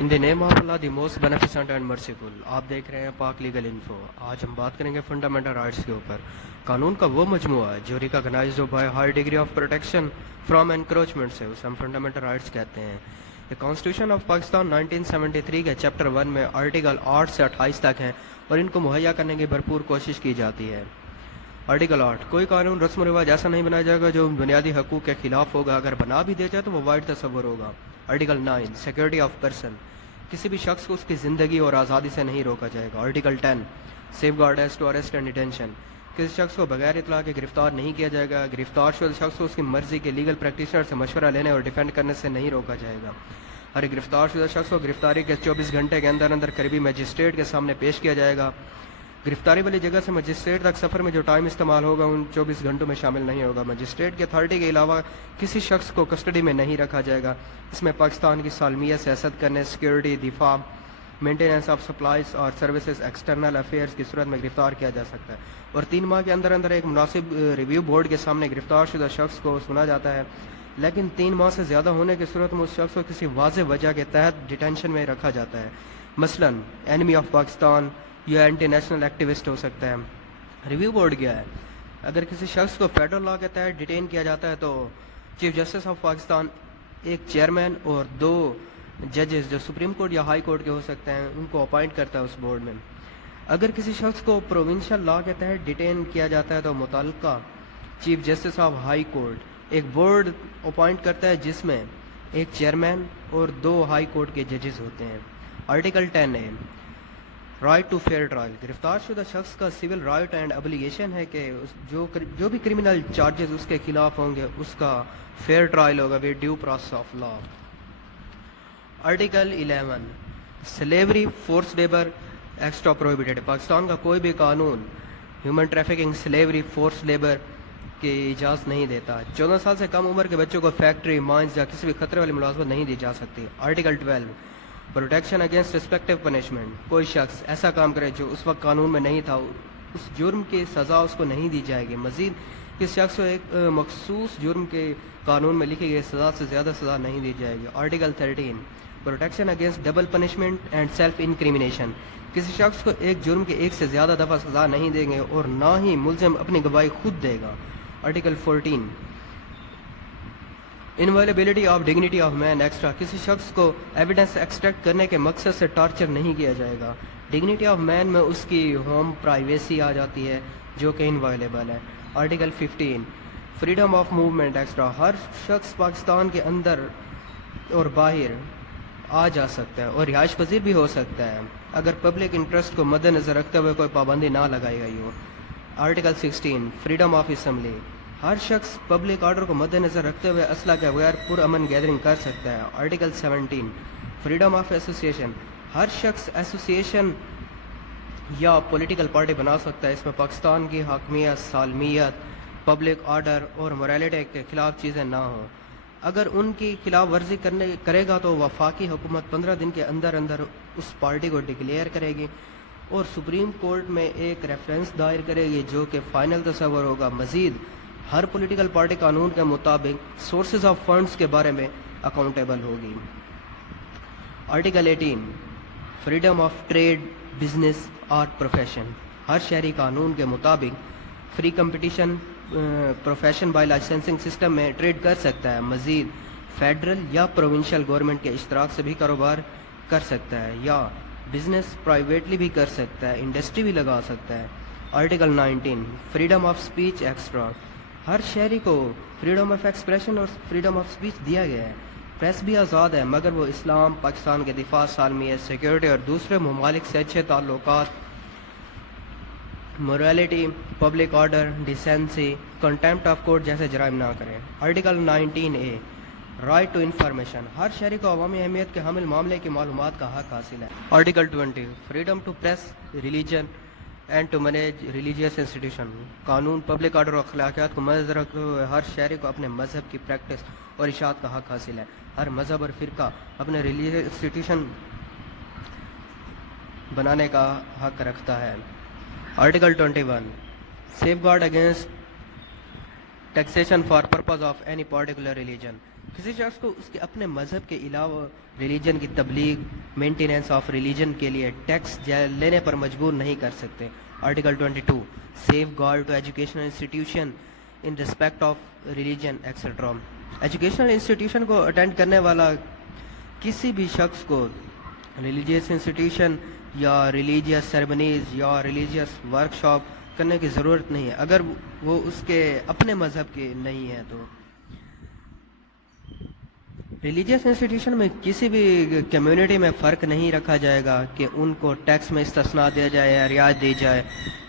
In the name of Allah the most beneficent and merciful. آپ دیکھ رہے ہیں پاک لیگل انفو. آج ہم بات کریں گے فنڈامنٹل رائٹس کے اوپر. قانون کا وہ مجموعہ ہے جو recognised by high degree of protection from encroachment سے اسے ہم فنڈامنٹل رائٹس کہتے ہیں. یہ کانسٹیٹیوشن آف پاکستان 1973 کے چیپٹر 1 میں آرٹیکل 8 سے 28 تک ہیں اور ان کو مہیا کرنے کی بھرپور کوشش کی جاتی ہے. آرٹیکل 8: کوئی قانون رسم و رواج ایسا نہیں بنایا جائے گا جو بنیادی حقوق کے خلاف ہوگا. اگر بنا بھی دیا جائے تو وہ وائڈ تصور ہوگا. Article 9: security of person. کسی بھی شخص کو اس کی زندگی اور آزادی سے نہیں روکا جائے گا. Article 10: safeguard as to arrest and detention. کسی شخص کو بغیر اطلاع کے گرفتار نہیں کیا جائے گا. گرفتار شدہ شخص کو اس کی مرضی کے لیگل پریکٹیشنر سے مشورہ لینے اور ڈیفینڈ کرنے سے نہیں روکا جائے گا. ہر گرفتار شدہ شخص کو گرفتاری کے 24 گھنٹے کے اندر اندر قریبی مجسٹریٹ کے سامنے پیش کیا جائے گا. گرفتاری والی جگہ سے مجسٹریٹ تک سفر میں جو ٹائم استعمال ہوگا ان 24 گھنٹوں میں شامل نہیں ہوگا. مجسٹریٹ کی اتھارٹی کے علاوہ کسی شخص کو کسٹڈی میں نہیں رکھا جائے گا. اس میں پاکستان کی سالمیت سیاست کرنے، سیکورٹی، دفاع، مینٹیننس آف سپلائز اور سروسز، ایکسٹرنل افیئرز کی صورت میں گرفتار کیا جا سکتا ہے. اور 3 ماہ کے اندر اندر ایک مناسب ریویو بورڈ کے سامنے گرفتار شدہ شخص کو سنا جاتا ہے. لیکن 3 ماہ سے زیادہ ہونے کی صورت میں اس شخص کو کسی واضح وجہ کے تحت ڈیٹینشن میں رکھا جاتا ہے. مثلا اینمی آف پاکستان یا اینٹی نیشنل ایکٹیوسٹ ہو سکتا ہے. ریویو بورڈ کیا ہے؟ اگر کسی شخص کو فیڈرل لا کے تحت ڈیٹین کیا جاتا ہے تو چیف جسٹس آف پاکستان، ایک چیئرمین اور 2 ججز جو سپریم کورٹ یا ہائی کورٹ کے ہو سکتے ہیں ان کو اپائنٹ کرتا ہے اس بورڈ میں. اگر کسی شخص کو پروونشل لا کے تحت ڈیٹین کیا جاتا ہے تو متعلقہ chief justice of high court ایک بورڈ اپائنٹ کرتا ہے جس میں ایک چیئرمین اور 2 ہائی کورٹ کے ججز ہوتے ہیں. Article 10A: right to fair trial. گرفتار شدہ شخص کا سول رائٹ اینڈ ابلیگیشن ہے کہ جو بھی کرمنل چارجز اس کے خلاف ہوں گے اس کا فیئر ٹرائل ہوگا with due process of law. Article 11: slavery, force labour extra prohibited. Pakistan کا کوئی بھی قانون human trafficking, slavery, force labour کی اجازت نہیں دیتا. 14 سال سے کم عمر کے بچوں کو فیکٹری، مائنز یا کسی بھی خطرے والی ملازمت نہیں دی جا سکتی. Article 12: protection against respective punishment. کوئی شخص ایسا کام کرے جو اس وقت قانون میں نہیں تھا اس جرم کی سزا اس کو نہیں دی جائے گی. مزید کس شخص کو ایک مخصوص جرم کے قانون میں لکھی گئی سزا سے زیادہ سزا نہیں دی جائے گی. Article 13: protection against double punishment and self incrimination. کسی شخص کو ایک جرم کے ایک سے زیادہ دفعہ سزا نہیں دیں گے اور نہ ہی ملزم اپنی گواہی خود دے گا. Article 14: inviolability of dignity of man extra. کسی شخص کو ایویڈنس ایکسٹریکٹ کرنے کے مقصد سے ٹارچر نہیں کیا جائے گا. ڈگنیٹی آف مین میں اس کی ہوم پرائیویسی آ جاتی ہے جو کہ انوائلیبل ہے. Article 15: freedom of movement extra. ہر شخص پاکستان کے اندر اور باہر آ جا سکتا ہے اور رہائش پذیر بھی ہو سکتا ہے اگر پبلک انٹرسٹ کو مد نظر رکھتے ہوئے کوئی پابندی نہ لگائی گئی ہو. Article 16: freedom of assembly. ہر شخص پبلک آرڈر کو مد نظر رکھتے ہوئے اسلحہ کے بغیر پرامن گیدرنگ کر سکتا ہے. Article 17: freedom of association. ہر شخص ایسوسیشن یا پولیٹیکل پارٹی بنا سکتا ہے. اس میں پاکستان کی حاکمیت، سالمیت، پبلک آرڈر اور موریلٹی کے خلاف چیزیں نہ ہوں. اگر ان کی خلاف ورزی کرے گا تو وفاقی حکومت 15 دن کے اندر اندر اس پارٹی کو ڈکلیئر کرے گی اور سپریم کورٹ میں ایک ریفرنس دائر کرے گی جو کہ فائنل تصور ہوگا. مزید ہر پولیٹیکل پارٹی قانون کے مطابق سورسز آف فنڈز کے بارے میں اکاؤنٹیبل ہوگی. Article 18: freedom of trade, business اور پروفیشن. ہر شہری قانون کے مطابق free competition profession by licensing system میں ٹریڈ کر سکتا ہے. مزید فیڈرل یا پروونشل گورنمنٹ کے اشتراک سے بھی کاروبار کر سکتا ہے یا بزنس پرائیویٹلی بھی کر سکتا ہے، انڈسٹری بھی لگا سکتا ہے. Article 19: freedom of speech extra. ہر شہری کو فریڈم آف ایکسپریشن اور فریڈم آف اسپیچ دیا گیا ہے. پریس بھی آزاد ہے مگر وہ اسلام، پاکستان کے دفاع، سالمیت، سیکورٹی اور دوسرے ممالک سے اچھے تعلقات، morality, public order, decency, contempt of court جیسے جرائم نہ کریں. Article 19A: right to information. ہر شہری کو عوامی اہمیت کے حامل معاملے کی معلومات کا حق حاصل ہے. Article 20: freedom to press, religion and to manage religious institution. قانون پبلک آرڈر اور اخلاقیات کو مد نظر رکھتے ہوئے ہر شہری کو اپنے مذہب کی پریکٹس اور اشاعت کا حق حاصل ہے. ہر مذہب اور فرقہ اپنے ریلیجیس انسٹیٹیوشن بنانے کا حق رکھتا ہے. Article 21: safeguard against taxation for purpose of any particular religion. کسی شخص کو اس کے اپنے مذہب کے علاوہ ریلیجن کی تبلیغ مینٹیننس آف ریلیجن کے لیے ٹیکس لینے پر مجبور نہیں کر سکتے. Article 22 safeguard to educational institution in respect of religion etcetera. Educational institution کو اٹینڈ کرنے والا کسی بھی شخص کو ریلیجیس انسٹیٹیوشن یا ریلیجیس سیریمنیز یا ریلیجیس ورک شاپ کرنے کی ضرورت نہیں ہے اگر وہ اس کے اپنے مذہب کے نہیں ہیں. تو ریلیجیس انسٹیٹیوشن میں کسی بھی کمیونٹی میں فرق نہیں رکھا جائے گا کہ ان کو ٹیکس میں استثناء دیا جائے یا رعایت دی جائے.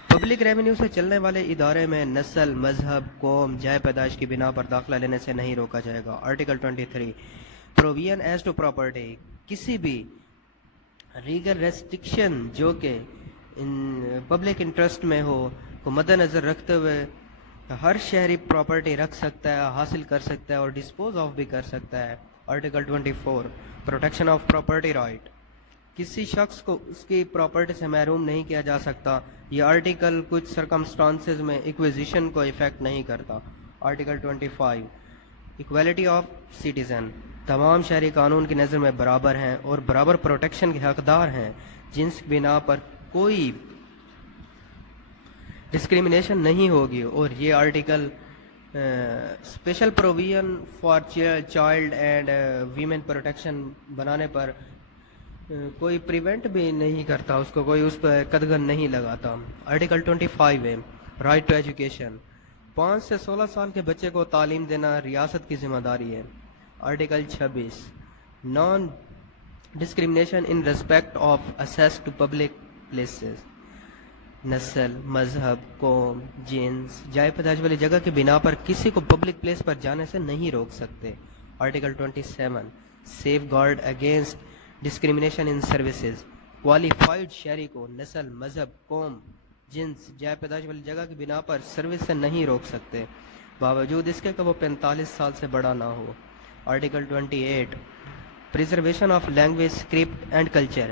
پبلک ریونیو سے چلنے والے ادارے میں نسل مذہب قوم جائے پیدائش کی بنا پر داخلہ لینے سے نہیں روکا جائے گا. Article 23 provision as to property کسی بھی ریگل ریسٹرکشن جو کہ پبلک انٹرسٹ میں ہو کو مد نظر رکھتے ہوئے ہر شہری پراپرٹی رکھ سکتا ہے حاصل کر سکتا ہے اور ڈسپوز آف بھی کر سکتا ہے. Article 24 protection of property right کسی شخص کو اس کی پراپرٹی سے محروم نہیں کیا جا سکتا. یہ آرٹیکل کچھ سرکمسٹانسز میں ایکویزیشن کو افیکٹ نہیں کرتا. آرٹیکل 25 ایکویلٹی آف سٹیزن تمام شہری قانون کی نظر میں برابر ہیں اور برابر پروٹیکشن کے حقدار ہیں. جنس کی بنا پر کوئی ڈسکریمنیشن نہیں ہوگی. اور یہ article special provision for child and women protection بنانے پر کوئی پریونٹ بھی نہیں کرتا اس کو کوئی اس پہ قدغن نہیں لگاتا. آرٹیکل 25 ہے رائٹ ٹو ایجوکیشن 5 سے 16 سال کے بچے کو تعلیم دینا ریاست کی ذمہ داری ہے. Article 26 non discrimination in respect of access to public places نسل مذہب قوم جنس جائے پیدائش والی جگہ کی بنا پر کسی کو پبلک پلیس پر جانے سے نہیں روک سکتے. Article 27 safeguard against discrimination in services qualified شہری کو نسل مذہب قوم جنس جائے پیدائش والی جگہ کی بنا پر سروس سے نہیں روک سکتے باوجود اس کے کہ وہ 45 سال سے بڑا نہ ہو. Article 28 preservation of language script and culture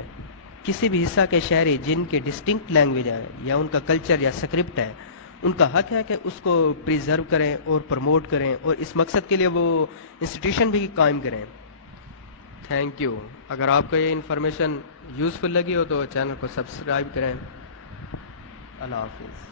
کسی بھی حصہ کے شہری جن کے ڈسٹنکٹ لینگویج ہے یا ان کا کلچر یا اسکرپٹ ہے ان کا حق ہے کہ اس کو پریزرو کریں اور پروموٹ کریں اور اس مقصد کے لیے وہ انسٹیٹیوشن بھی قائم کریں. Thank you. اگر آپ کو یہ انفارمیشن یوزفل لگی ہو تو چینل کو سبسکرائب کریں. اللہ حافظ.